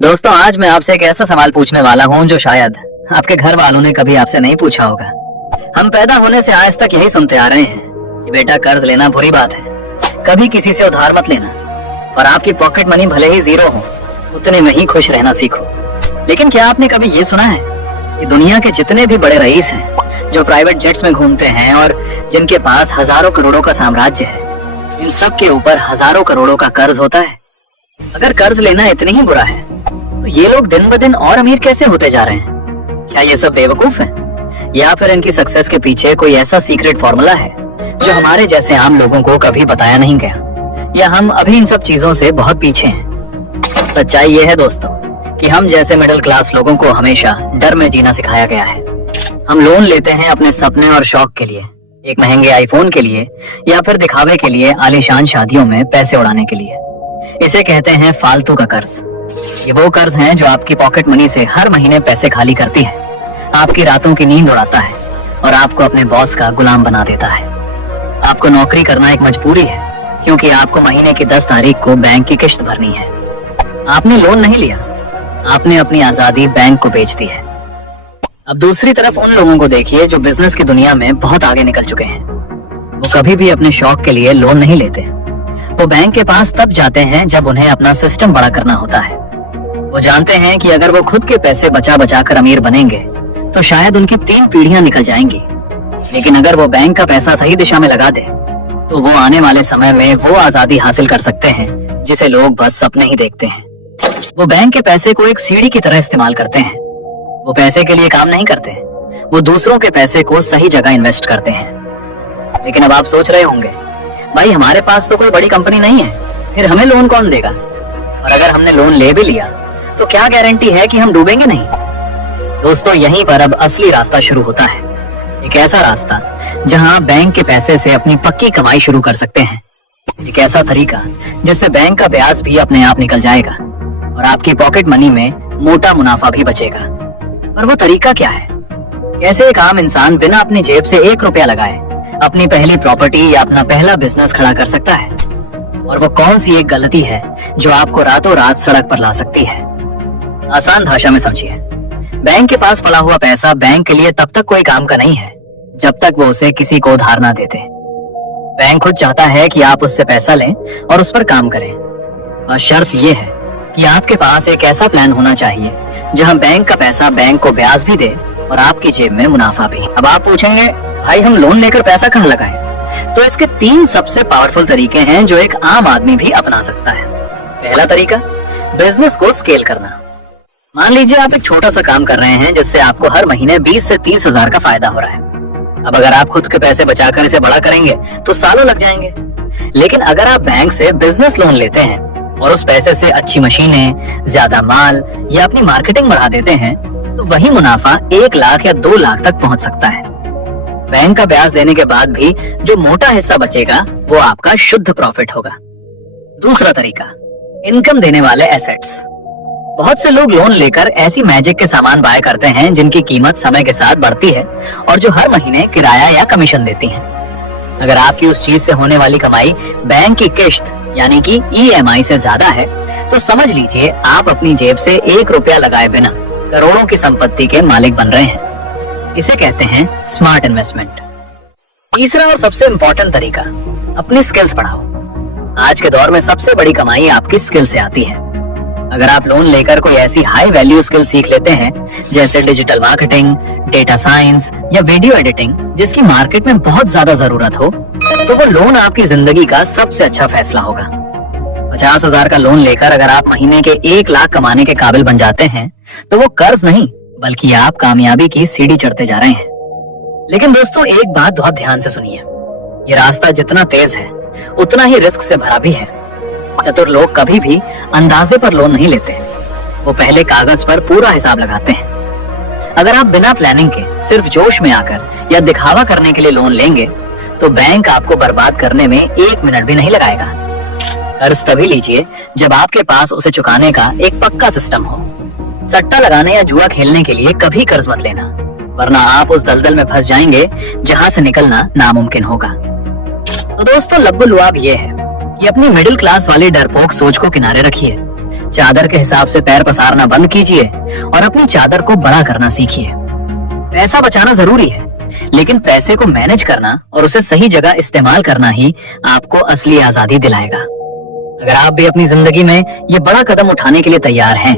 दोस्तों, आज मैं आपसे एक ऐसा सवाल पूछने वाला हूँ जो शायद आपके घर वालों ने कभी आपसे नहीं पूछा होगा। हम पैदा होने से आज तक यही सुनते आ रहे हैं कि बेटा, कर्ज लेना बुरी बात है, कभी किसी से उधार मत लेना, और आपकी पॉकेट मनी भले ही जीरो हो, उतने में ही खुश रहना सीखो। लेकिन क्या आपने कभी ये सुना है कि दुनिया के जितने भी बड़े रईस हैं, जो प्राइवेट जेट्स में घूमते हैं और जिनके पास हजारों करोड़ों का साम्राज्य है, इन सब के ऊपर हजारों करोड़ों का कर्ज होता है। अगर कर्ज लेना इतनी ही बुरा है, तो ये लोग दिन ब दिन और अमीर कैसे होते जा रहे हैं? क्या ये सब बेवकूफ है, या फिर इनकी सक्सेस के पीछे कोई ऐसा सीक्रेट फॉर्मूला है जो हमारे जैसे आम लोगों को कभी बताया नहीं गया, या हम अभी इन सब चीजों से बहुत पीछे हैं? सच्चाई ये है दोस्तों कि हम जैसे मिडिल क्लास लोगों को हमेशा डर में जीना सिखाया गया है। हम लोन लेते हैं अपने सपने और शौक के लिए, एक महंगे आईफोन के लिए, या फिर दिखावे के लिए आलीशान शादियों में पैसे उड़ाने के लिए। इसे कहते हैं फालतू का कर्ज। ये वो कर्ज हैं जो आपकी पॉकेट मनी से हर महीने पैसे खाली करती है, आपकी रातों की नींद उड़ाता है और आपको अपने बॉस का गुलाम बना देता है। आपको नौकरी करना एक मजबूरी है, क्योंकि आपको महीने की 10 तारीख को बैंक की किश्त भरनी है। आपने लोन नहीं लिया, आपने अपनी आजादी बैंक को बेच दी है। अब दूसरी तरफ उन लोगों को देखिए जो बिजनेस की दुनिया में बहुत आगे निकल चुके हैं। वो कभी भी अपने शौक के लिए लोन नहीं लेते। वो बैंक के पास तब जाते हैं जब उन्हें अपना सिस्टम बड़ा करना होता है। वो जानते हैं कि अगर वो खुद के पैसे बचा बचा कर अमीर बनेंगे तो शायद उनकी 3 पीढ़ियां निकल जाएंगी। लेकिन अगर वो बैंक का पैसा सही दिशा में लगा दे तो वो आने वाले समय में वो आजादी हासिल कर सकते हैं जिसे लोग बस सपने ही देखते हैं। वो बैंक के पैसे को एक सीढ़ी की तरह इस्तेमाल करते हैं। वो पैसे के लिए काम नहीं करते, वो दूसरों के पैसे को सही जगह इन्वेस्ट करते हैं। लेकिन अब आप सोच रहे होंगे, भाई हमारे पास तो कोई बड़ी कंपनी नहीं है, फिर हमें लोन कौन देगा? और अगर हमने लोन ले भी लिया तो क्या गारंटी है कि हम डूबेंगे नहीं? दोस्तों, यहीं पर अब असली रास्ता शुरू होता है। एक ऐसा रास्ता जहां बैंक के पैसे से अपनी पक्की कमाई शुरू कर सकते हैं। एक ऐसा तरीका जिससे बैंक का ब्याज भी अपने आप निकल जाएगा और आपकी पॉकेट मनी में मोटा मुनाफा भी बचेगा। पर वो तरीका क्या है? कैसे एक आम इंसान बिना अपनी जेब से 1 रुपया लगाए अपनी पहली प्रॉपर्टी या अपना पहला बिजनेस खड़ा कर सकता है? और वो कौन सी एक गलती है जो आपको रातों रात सड़क पर ला सकती है? आसान भाषा में समझिए, बैंक के पास पड़ा हुआ पैसा बैंक के लिए तब तक कोई काम का नहीं है जब तक वो उसे किसी को उधार ना देते। बैंक खुद चाहता है कि आप उससे पैसा लें और उस पर काम करें। और शर्त ये है कि आपके पास एक ऐसा प्लान होना चाहिए जहां बैंक का पैसा बैंक को ब्याज भी दे और आपकी जेब में मुनाफा भी। अब आप पूछेंगे, भाई हम लोन लेकर पैसा कहाँ लगाएं? तो इसके 3 सबसे पावरफुल तरीके हैं जो एक आम आदमी भी अपना सकता है। पहला तरीका, बिजनेस को स्केल करना। मान लीजिए आप एक छोटा सा काम कर रहे हैं जिससे आपको हर महीने 20 से 30 हजार का फायदा हो रहा है। अब अगर आप खुद के पैसे बचाकर इसे बड़ा करेंगे तो सालों लग जाएंगे। लेकिन अगर आप बैंक से बिजनेस लोन लेते हैं और उस पैसे से अच्छी मशीनें, ज्यादा माल या अपनी मार्केटिंग बढ़ा देते हैं, तो वही मुनाफा 1 लाख या 2 लाख तक पहुंच सकता है। बैंक का ब्याज देने के बाद भी जो मोटा हिस्सा बचेगा वो आपका शुद्ध प्रॉफिट होगा। दूसरा तरीका, इनकम देने वाले एसेट्स। बहुत से लोग लोन लेकर ऐसी मैजिक के सामान बाय करते हैं जिनकी कीमत समय के साथ बढ़ती है और जो हर महीने किराया या कमीशन देती हैं। अगर आपकी उस चीज से होने वाली कमाई बैंक की किश्त यानी कि EMI से ज्यादा है तो समझ लीजिए आप अपनी जेब से 1 रुपया लगाए बिना करोड़ों की संपत्ति के मालिक बन रहे हैं। इसे कहते हैं स्मार्ट इन्वेस्टमेंट। तीसरा और सबसे इम्पोर्टेंट तरीका, अपनी स्किल्स बढ़ाओ। आज के दौर में सबसे बड़ी कमाई आपकी स्किल से आती है। अगर आप लोन लेकर कोई ऐसी हाई वैल्यू स्किल सीख लेते हैं जैसे डिजिटल मार्केटिंग, डेटा साइंस या वीडियो एडिटिंग, जिसकी मार्केट में बहुत ज्यादा जरूरत हो, तो वो लोन आपकी जिंदगी का सबसे अच्छा फैसला होगा। 50 हजार का लोन लेकर अगर आप महीने के 1 लाख कमाने के काबिल बन जाते हैं तो वो कर्ज नहीं बल्कि आप कामयाबी की सीढ़ी चढ़ते जा रहे हैं। लेकिन दोस्तों, एक बात बहुत ध्यान से सुनिए, ये रास्ता जितना तेज है उतना ही रिस्क से भरा भी है। चतुर लोग कभी भी अंदाजे पर लोन नहीं लेते, वो पहले कागज पर पूरा हिसाब लगाते हैं। अगर आप बिना प्लानिंग के सिर्फ जोश में आकर या दिखावा करने के लिए लोन लेंगे तो बैंक आपको बर्बाद करने में 1 मिनट भी नहीं लगाएगा। कर्ज तभी लीजिए जब आपके पास उसे चुकाने का एक पक्का सिस्टम हो। सट्टा लगाने या जुआ खेलने के लिए कभी कर्ज मत लेना, वरना आप उस दलदल में फंस जाएंगे जहां से निकलना नामुमकिन होगा। तो दोस्तों, लब्बुल लुआब ये है कि अपनी मिडिल क्लास वाली डरपोक सोच को किनारे रखिए चादर के हिसाब से पैर पसारना बंद कीजिए और अपनी चादर को बड़ा करना सीखिए। पैसा बचाना जरूरी है, लेकिन पैसे को मैनेज करना और उसे सही जगह इस्तेमाल करना ही आपको असली आजादी दिलाएगा। अगर आप भी अपनी जिंदगी में ये बड़ा कदम उठाने के लिए तैयार हैं,